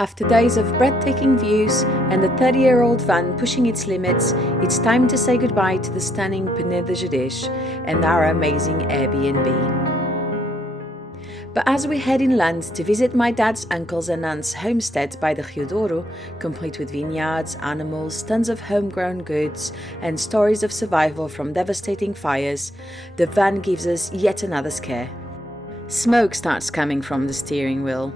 After days of breathtaking views and a 30-year-old van pushing its limits, it's time to say goodbye to the stunning Peneda Gerês and our amazing Airbnb. But as we head inland to visit my dad's uncles and aunts' homestead by the Rio Douro, complete with vineyards, animals, tons of homegrown goods, and stories of survival from devastating fires, the van gives us yet another scare. Smoke starts coming from the steering wheel.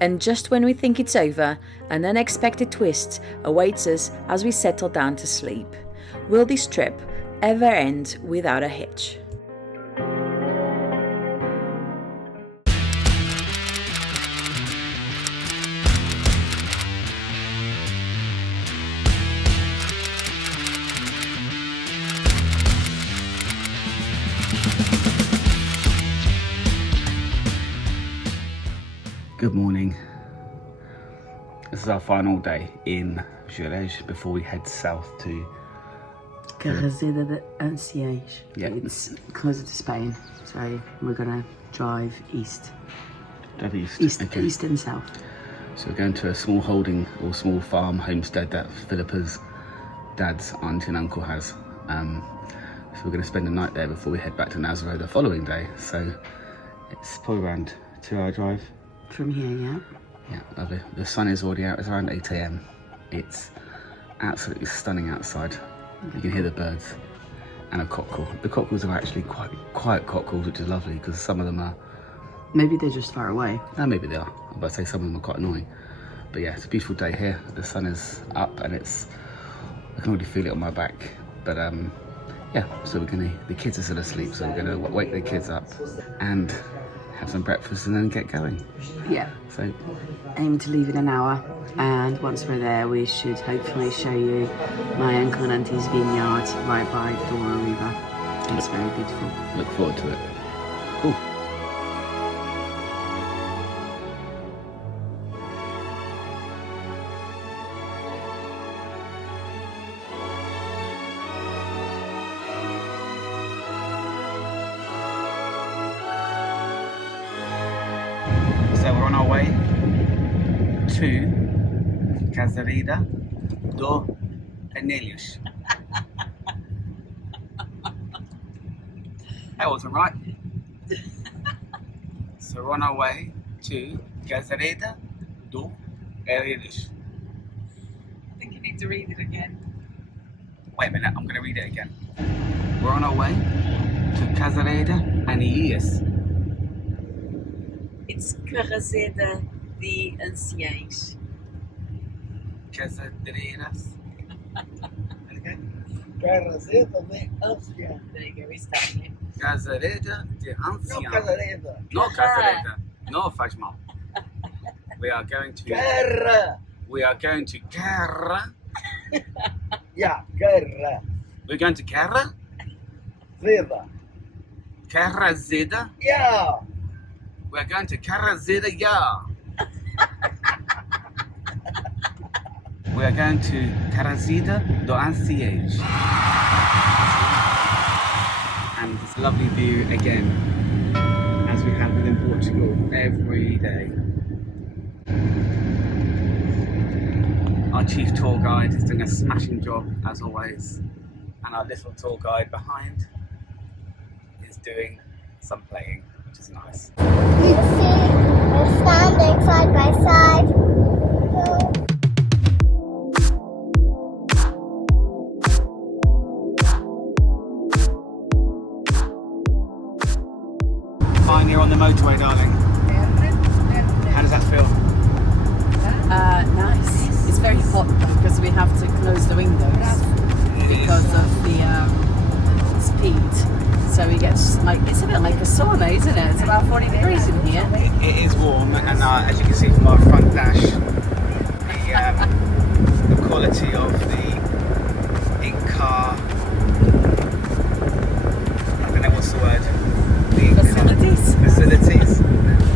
And just when we think it's over, an unexpected twist awaits us as we settle down to sleep. Will this trip ever end without a hitch? Good morning. This is our final day in Gerês before we head south to Crazier de Anciães. Yeah. It's closer to Spain, so we're gonna drive east. Drive east. East and south. So we're going to a small holding or small farm homestead that Philippa's dad's auntie and uncle has. So we're going to spend the night there before we head back to Nazaré the following day. So it's probably around 2-hour drive. From here, yeah? Yeah, lovely. The sun is already out. It's around 8 a.m. It's absolutely stunning outside. You can hear the birds and a cockle. The cockles are actually quite quiet cockles, which is lovely because some of them are... Maybe they're just far away. maybe they are. I'm about to say some of them are quite annoying. But yeah, it's a beautiful day here. The sun is up and it's... I can already feel it on my back. But yeah, so the kids are still asleep, so we're gonna wake the kids up and have some breakfast and then get going. Yeah. So Aim to leave in an hour, and once we're there we should hopefully show you my uncle and auntie's vineyard right by the Douro River. It's very beautiful. look forward to it. Cool. So we're on our way to Crazier do Anelhos. That wasn't right. So we're on our way to Crazier do Anelhos. I think you need to read it again. Wait a minute, I'm going to read it again. We're on our way to Crazier Anelhos. It's Crazier de Anciães. Cazadeiras. Okay. Crazier de Anciães. There you go, we started. Cazareda de Anciã. Não Casareda. Not Cazareda. No, faz mal. We are going to. Guerra. We are going to Guerra. Yeah, guerra. We're going to Guerra. Zeda. Carrazeda. Yeah. We're going to Carrazeda, yeah. We are going to Carrazeda do Anciães. And it's a lovely view again, as we have within Portugal every day. Our chief tour guide is doing a smashing job, as always. And our little tour guide behind is doing some playing, which is nice. You see, we're standing side by side. Fine, you're on the motorway, darling. How does that feel? Nice. It's very hot because we have to close the windows because of the speed. So it gets it's a bit like a sauna, isn't it? It's about 40 degrees in here. It is warm, and as you can see from our front dash, the quality of the in-car, I don't know what's the word, facilities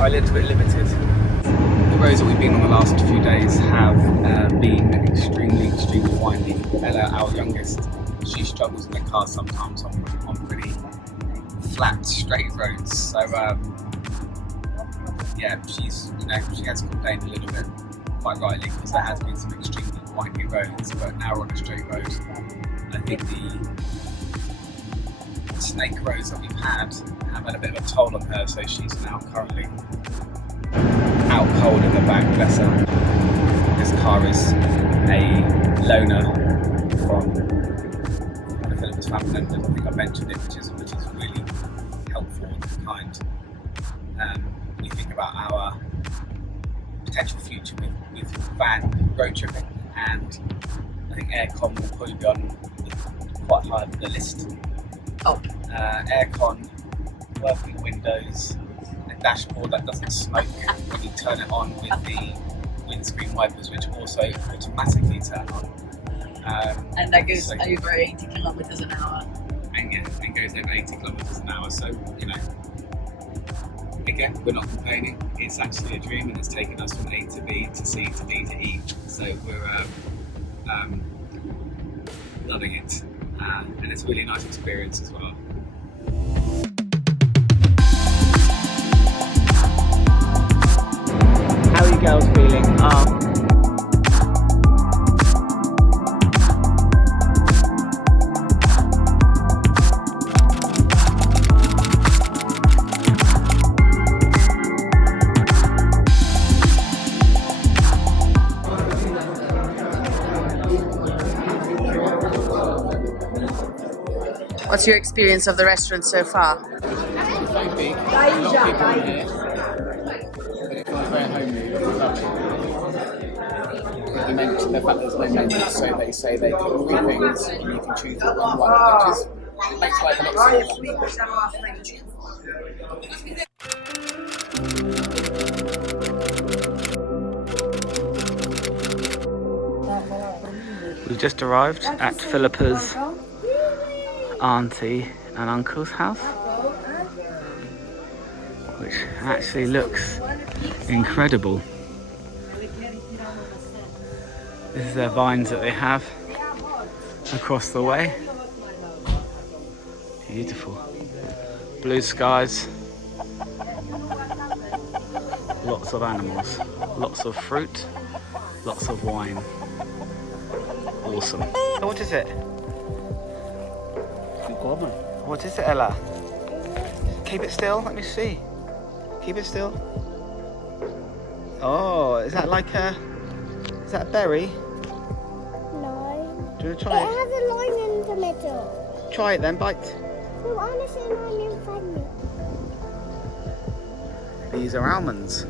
are a little bit limited. The roads that we've been on the last few days have been extremely windy. Ella, our youngest, she struggles in the car sometimes on pretty flat, straight roads. So yeah, she has complained a little bit. quite rightly, because there has been some extremely windy roads, but now we're on a straight road. I think the snake roads that we've had have had a bit of a toll on her, so she's now currently out cold in the back, bless her. This car is a loaner from one of Philippa's family members. I think I mentioned it, which is really helpful and kind. We think about our potential future with van road tripping, and I think aircon will probably be on quite high on the list. Aircon, working windows, a dashboard that doesn't smoke when you turn it on with the windscreen wipers, which also automatically turn on. And that goes over 80 kilometers an hour. And goes over 80 kilometers an hour. So, you know, again, we're not complaining. It's actually a dream, and it's taken us from A to B to C to D to E. So we're loving it, and it's a really nice experience as well. How are you girls feeling? What's your experience of the restaurant so far? It's so big, a lot of people in here, but it feels very homely. It's lovely. You mentioned the fact there's no menu, so they say they cook 3 things and you can choose one, which makes life a lot simpler. We've just arrived at Philippa's auntie and uncle's house, which actually looks incredible. This is their vines that they have across the way. Beautiful. Blue skies. Lots of animals. Lots of fruit. Lots of wine. Awesome. What is it? What is it, Ella? Keep it still, let me see. Keep it still. Oh, is that like a... Is that a berry? No. Do you want to try it? It has a line in the middle. Try it then, bite. No, honestly, line in front of you. These are almonds.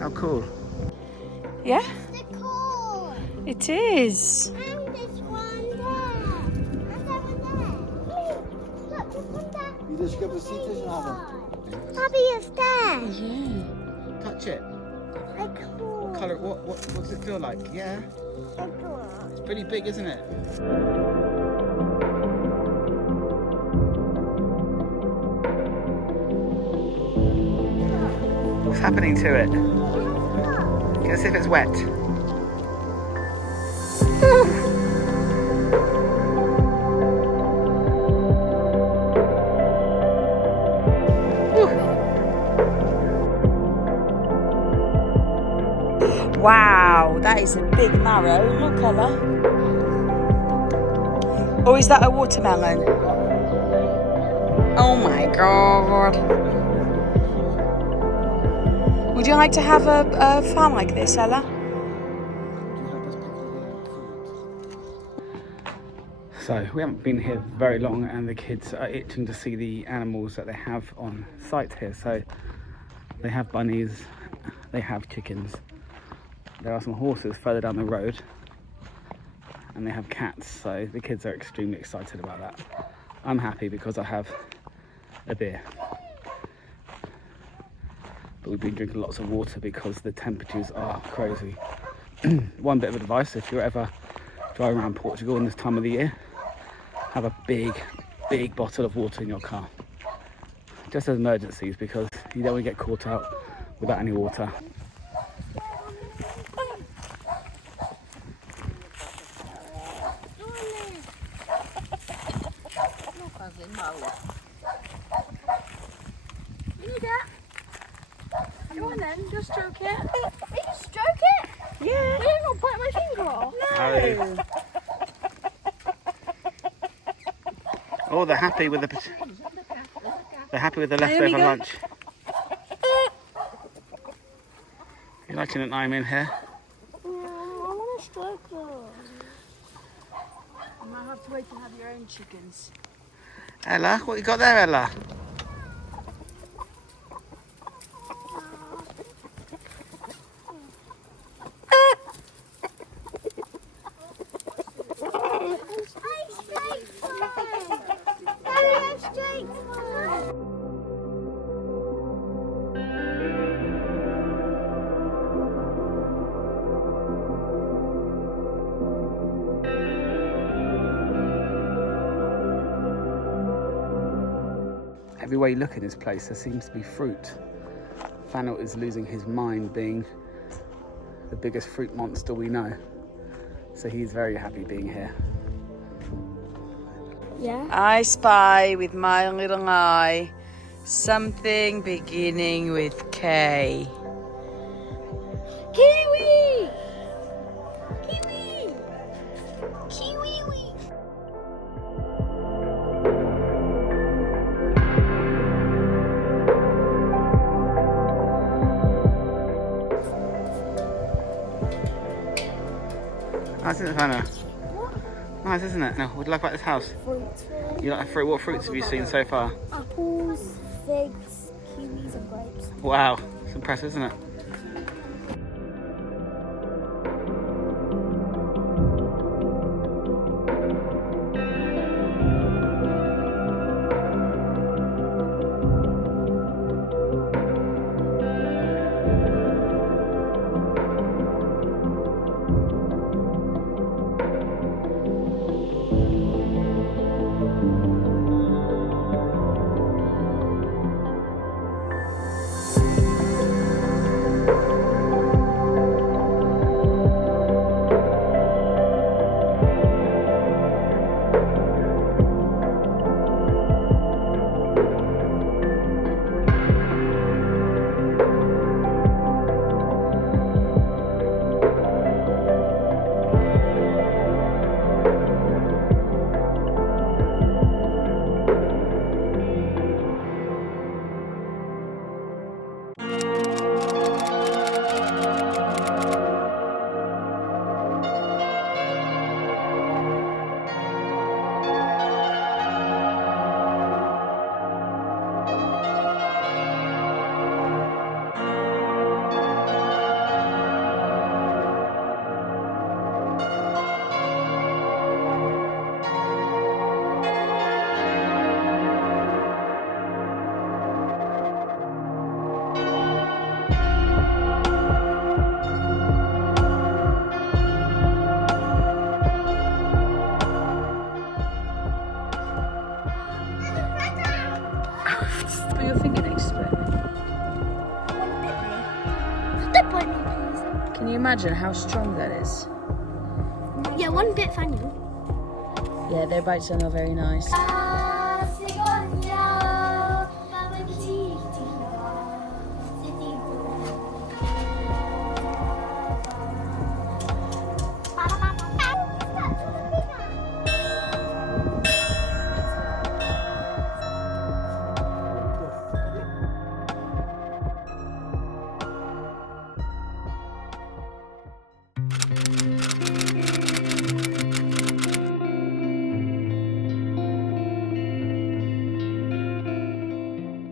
How cool. Yeah, The core. it is. And this one there. And that one there. Look, this one there. Abby is there. Yeah. Touch it. Like cool. What colour, what does it feel like? Yeah, it's pretty big, isn't it? What's happening to it? Can I see if it's wet? Wow, that is a big marrow. Look, Ella. Or is that a watermelon? Oh my god. Would you like to have a farm like this, Ella? So we haven't been here very long, and the kids are itching to see the animals that they have on site here. So they have bunnies, they have chickens. There are some horses further down the road, and they have cats, so the kids are extremely excited about that. I'm happy because I have a beer. But we've been drinking lots of water because the temperatures are crazy. One bit of advice, if you're ever driving around Portugal in this time of the year, have a big bottle of water in your car. Just as emergencies, because you don't want to get caught out without any water. You need it? Go on then, just stroke it. Will you stroke it? Oh, they're happy with the leftover lunch. You liking it, Naomi, in here? I want a stroker. You might have to wait to have your own chickens. Ella, what you got there, Ella? Everywhere you look in this place, there seems to be fruit. Fannel is losing his mind being the biggest fruit monster we know. So he's very happy being here. Yeah. I spy with my little eye something beginning with K. Kiwi! Kiwi! Kiwi! Nice, isn't it, Fannel? Nice, isn't it? No, what do you like about this house? Fruits. You like fruit? What fruits have you seen so far? Apples, figs, kiwis and grapes. Wow, it's impressive, isn't it? Put your finger next to it. Step on me, please. Can you imagine how strong that is? Yeah, one bit, Faniel. Yeah, their bites are not very nice.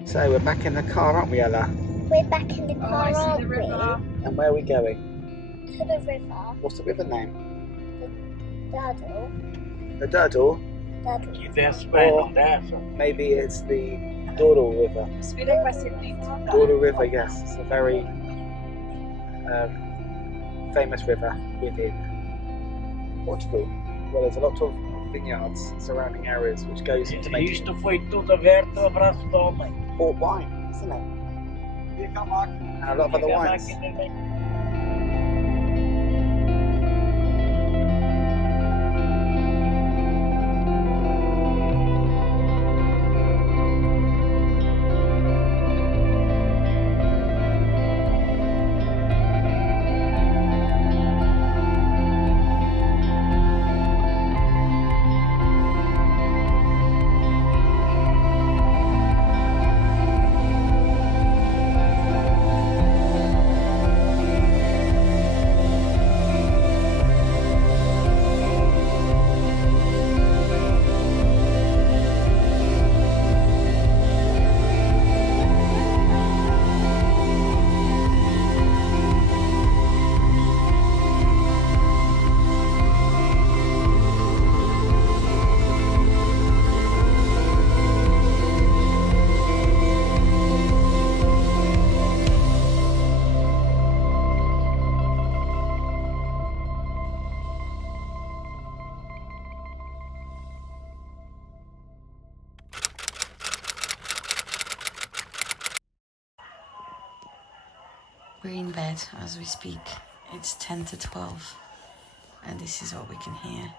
So we're back in the car, aren't we, Ella? We're back in the car, aren't we? And where are we going? To the river. What's the river name? Daddle. The Douro? Daddle. Or maybe it's the Douro River. Douro River, yes. It's a very famous river within Portugal. Well, there's a lot of vineyards, surrounding areas, which goes into making Isto foi tudo aberto no abraço do homem. port wine, isn't it? And a lot of other wines. We're in bed as we speak. It's 10 to 12 and this is what we can hear.